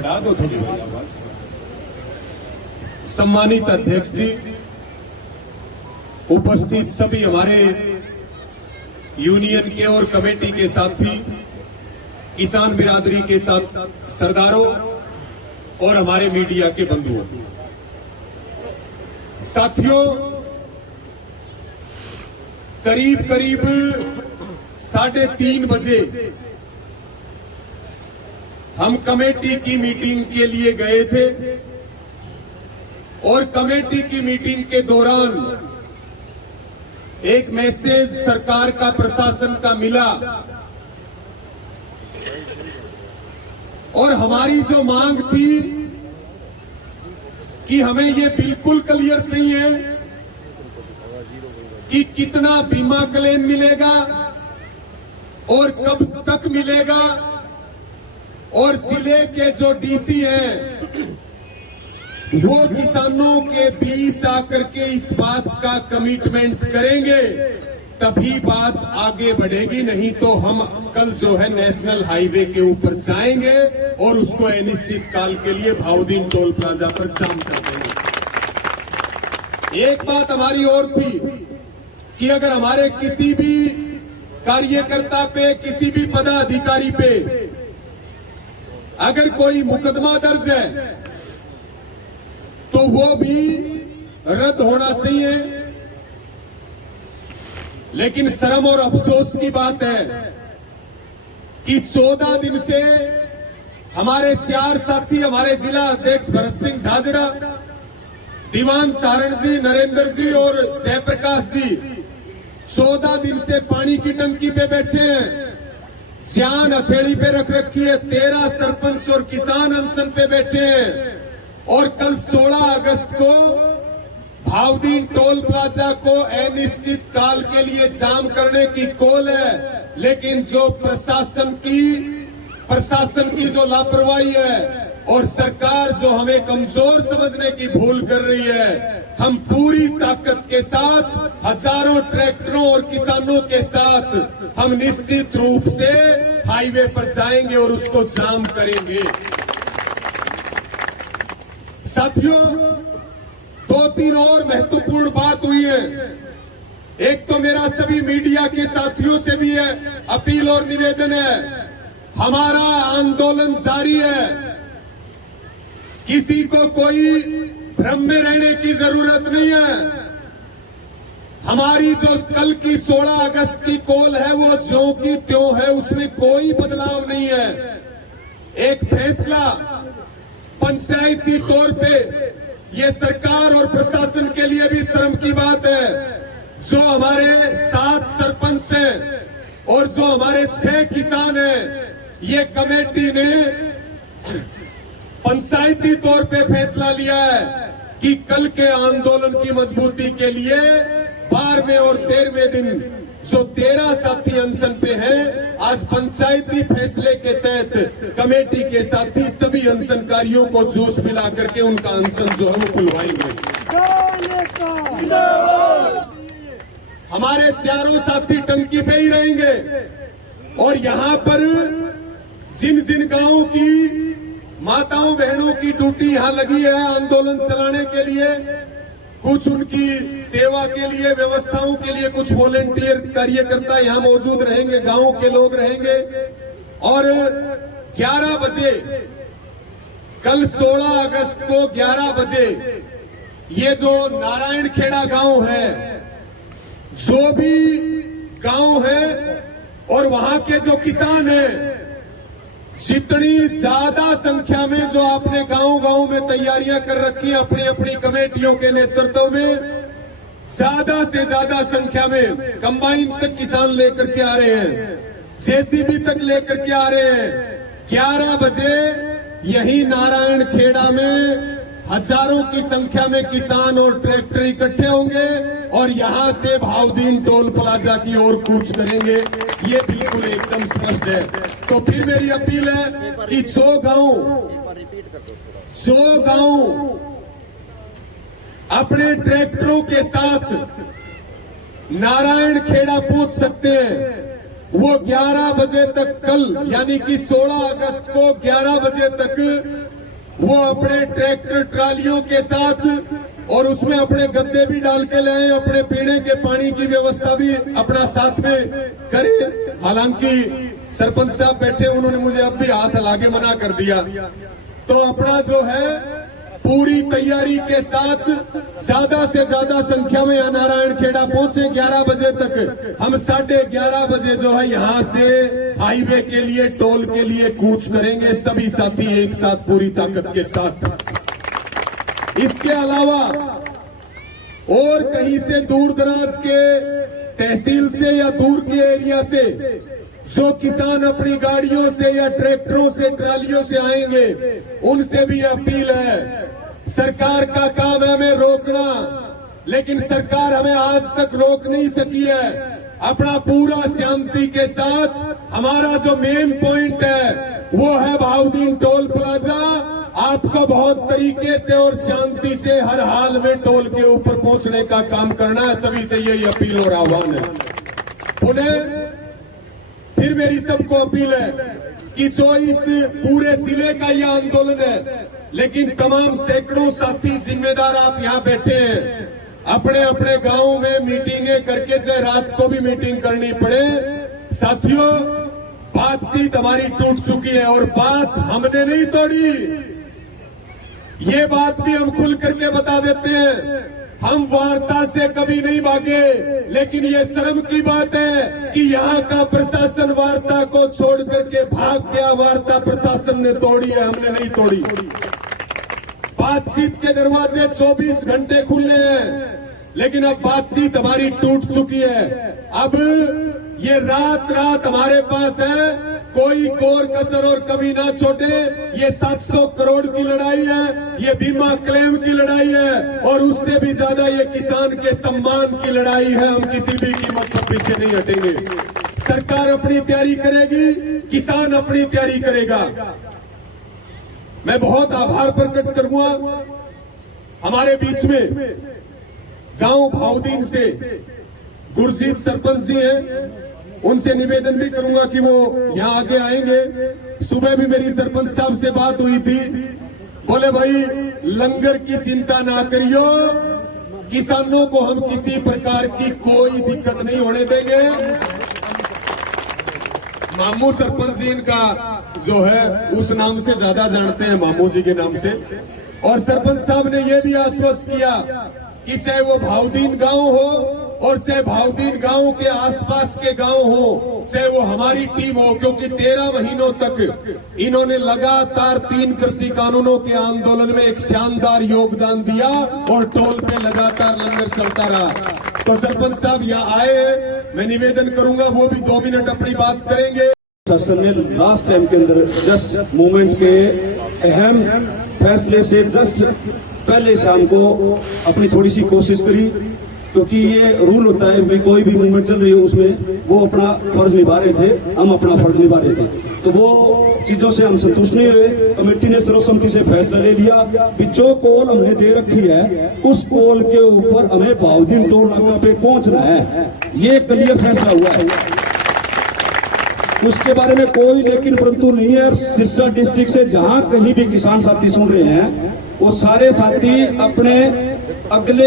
बढ़ा दो थोड़ी भाई आवाज। सम्मानित अध्यक्ष जी, उपस्थित सभी हमारे यूनियन के और कमेटी के साथी, किसान बिरादरी के साथ सरदारों और हमारे मीडिया के बंधुओं, साथियों, करीब करीब 3:30 बजे हम कमेटी की मीटिंग के लिए गए थे और कमेटी की मीटिंग के दौरान एक मैसेज सरकार का, प्रशासन का मिला और हमारी जो मांग थी कि हमें ये बिल्कुल क्लियर चाहिए कि कितना बीमा क्लेम मिलेगा और कब तक मिलेगा, और जिले के जो डीसी हैं वो किसानों के बीच आकर के इस बात का कमिटमेंट करेंगे, तभी बात आगे बढ़ेगी। नहीं तो हम कल जो है नेशनल हाईवे के ऊपर जाएंगे और उसको अनिश्चित काल के लिए भाउदीन टोल प्लाजा पर जाम कर देंगे। एक बात हमारी और थी कि अगर हमारे किसी भी कार्यकर्ता पे, किसी भी पदाधिकारी पे अगर कोई मुकदमा दर्ज है तो वो भी रद्द होना चाहिए। लेकिन शर्म और अफसोस की बात है कि 14 दिन से हमारे 4 साथी, हमारे जिला अध्यक्ष भरत सिंह झाझड़ा, दीवान सारण जी, नरेंद्र जी और जयप्रकाश जी 14 दिन से पानी की टंकी पे बैठे हैं, जान हथेली पे रख रखी है। 13 सरपंच और किसान अनशन पे बैठे हैं और कल 16 अगस्त को भाउदीन टोल प्लाजा को अनिश्चित काल के लिए जाम करने की कॉल है। लेकिन जो प्रशासन की जो लापरवाही है और सरकार जो हमें कमजोर समझने की भूल कर रही है, हम पूरी ताकत के साथ हजारों ट्रैक्टरों और किसानों के साथ हम निश्चित रूप से हाईवे पर जाएंगे और उसको जाम करेंगे। साथियों, 2-3 और महत्वपूर्ण बात हुई है। एक तो मेरा सभी मीडिया के साथियों से भी है अपील और निवेदन है, हमारा आंदोलन जारी है, किसी को कोई भ्रम में रहने की जरूरत नहीं है। हमारी जो कल की 16 अगस्त की कॉल है वो ज्यों की त्यों है, उसमें कोई बदलाव नहीं है। एक फैसला पंचायती तौर पे, ये सरकार और प्रशासन के लिए भी शर्म की बात है, जो हमारे 7 सरपंच हैं और जो हमारे 6 किसान हैं, ये कमेटी ने पंचायती तौर पे फैसला लिया है कि कल के आंदोलन की मजबूती के लिए 12वें और 13वें दिन जो 13 साथी अनशन पे हैं, आज पंचायती फैसले के तहत कमेटी के साथी सभी अनशनकारियों को जूस पिला करके उनका अनशन जो है वो खुलवाएंगे। हमारे 4 साथी टंकी पे ही रहेंगे और यहाँ पर जिन जिन गांवों की माताओं बहनों की ड्यूटी यहां लगी है आंदोलन चलाने के लिए, कुछ उनकी सेवा के लिए, व्यवस्थाओं के लिए कुछ वॉलेंटियर कार्यकर्ता यहां मौजूद रहेंगे, गांव के लोग रहेंगे। और 11 बजे कल 16 अगस्त को 11 बजे ये जो नारायण खेड़ा गांव है, जो भी गांव है और वहां के जो किसान हैं, जितनी ज्यादा संख्या में जो आपने गांव में तैयारियां कर रखी अपनी अपनी कमेटियों के नेतृत्व में, ज्यादा से ज्यादा संख्या में कंबाइन तक किसान लेकर के आ रहे हैं, जेसीबी तक लेकर के आ रहे हैं। 11 बजे यही नारायण खेड़ा में हजारों की संख्या में किसान और ट्रैक्टर इकट्ठे होंगे और यहां से भाउदीन टोल प्लाजा की ओर कूच करेंगे, ये बिल्कुल एकदम स्पष्ट है। तो फिर मेरी अपील है कि जो गांव अपने ट्रैक्टरों के साथ नारायण खेड़ा पहुंच सकते हैं, वो 11 बजे तक कल यानी कि 16 अगस्त को 11 बजे तक वो अपने ट्रैक्टर ट्रालियों के साथ और उसमें अपने गद्दे भी डाल के लाए, अपने पीने के पानी की व्यवस्था भी अपना साथ में करें। हालांकि सरपंच साहब बैठे, उन्होंने मुझे अब भी हाथ हिला के मना कर दिया। तो अपना जो है पूरी तैयारी के साथ ज्यादा से ज्यादा संख्या में नारायण खेड़ा पहुंचे। 11 बजे तक हम 11:30 बजे जो है यहाँ से हाईवे के लिए, टोल के लिए कूच करेंगे, सभी साथी एक साथ पूरी ताकत के साथ। इसके अलावा और कहीं से दूर दराज के तहसील से या दूर के एरिया से जो किसान अपनी गाड़ियों से या ट्रैक्टरों से, ट्रालियों से आएंगे, उनसे भी अपील है। सरकार का काम है हमें रोकना, लेकिन सरकार हमें आज तक रोक नहीं सकी है। अपना पूरा शांति के साथ, हमारा जो मेन पॉइंट है वो है बहाउद्दीन टोल प्लाजा। आपको बहुत तरीके से और शांति से हर हाल में टोल के ऊपर पहुंचने का काम करना है। सभी से यही अपील और आह्वान है। पुनः फिर मेरी सबको अपील है कि जो इस पूरे जिले का यह आंदोलन है, लेकिन तमाम सैकड़ों साथी जिम्मेदार आप यहाँ बैठे हैं, अपने अपने गांव में मीटिंगें करके, चाहे रात को भी मीटिंग करनी पड़े। साथियों, बातचीत हमारी टूट चुकी है और बात हमने नहीं तोड़ी। ये बात भी हम खुल करके बता देते हैं, हम वार्ता से कभी नहीं भागे, लेकिन ये शर्म की बात है कि यहाँ का प्रशासन वार्ता को छोड़ करके भाग गया। वार्ता प्रशासन ने तोड़ी है, हमने नहीं तोड़ी। बातचीत के दरवाजे 24 घंटे खुले हैं, लेकिन अब बातचीत हमारी टूट चुकी है। अब ये रात रात हमारे पास है, कोई कोर कसर और कमी ना छोड़े। ये 700 करोड़ की लड़ाई है, ये बीमा क्लेम की लड़ाई है, और उससे भी ज्यादा ये किसान के सम्मान की लड़ाई है। हम किसी भी कीमत पर पीछे नहीं हटेंगे। सरकार अपनी तैयारी करेगी, किसान अपनी तैयारी करेगा। मैं बहुत आभार प्रकट करूंगा, हमारे बीच में गांव भाउदीन से गुरजीत सरपंच जी हैं, उनसे निवेदन भी करूंगा कि वो यहाँ आगे आएंगे। सुबह भी मेरी सरपंच साहब से बात हुई थी, बोले भाई लंगर की चिंता ना करियो, किसानों को हम किसी प्रकार की कोई दिक्कत नहीं होने देंगे। मामू सरपंच जी इनका जो है उस नाम से ज्यादा जानते हैं, मामू जी के नाम से। और सरपंच साहब ने यह भी आश्वस्त किया कि चाहे वो भाउदीन गांव हो और चाहे भाउदीन गांव के आसपास के गांव हो, चाहे वो हमारी टीम हो, क्योंकि 13 महीनों तक इन्होंने लगातार 3 कृषि कानूनों के आंदोलन में एक शानदार योगदान दिया और टोल पे लगातार लंगर चलता रहा। तो सरपंच साहब यहाँ आए हैं, मैं निवेदन करूंगा वो भी 2 मिनट अपनी बात करेंगे। शासन ने लास्ट टाइम के अंदर जस्ट मूवमेंट के अहम फैसले से जस्ट पहले शाम को अपनी थोड़ी सी कोशिश करी, क्योंकि ये रूल होता है कि कोई भी मूवमेंट चल रही हो उसमें वो अपना फर्ज निभा रहे थे, हम अपना फर्ज निभा रहे थे। तो वो चीजों से हम संतुष्ट नहीं हुए। कमेटी ने सर्वसम्मति से फैसला ले लिया कि जो कॉल हमने दे रखी है उस कॉल के ऊपर हमें बहाउद्दीन टोल नाका पे पहुंचना है, ये क्लियर फैसला हुआ है। उसके बारे में कोई लेकिन परंतु नहीं है। सिरसा डिस्ट्रिक्ट से जहां कहीं भी किसान साथी सुन रहे हैं, वो सारे साथी अपने अगले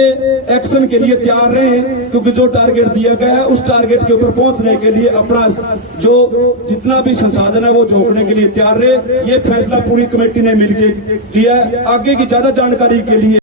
एक्शन के लिए तैयार रहे, क्योंकि जो टारगेट दिया गया है उस टारगेट के ऊपर पहुंचने के लिए अपना जो जितना भी संसाधन है वो झोंकने के लिए तैयार रहे। ये फैसला पूरी कमेटी ने मिलकर लिया है। आगे की ज्यादा जानकारी के लिए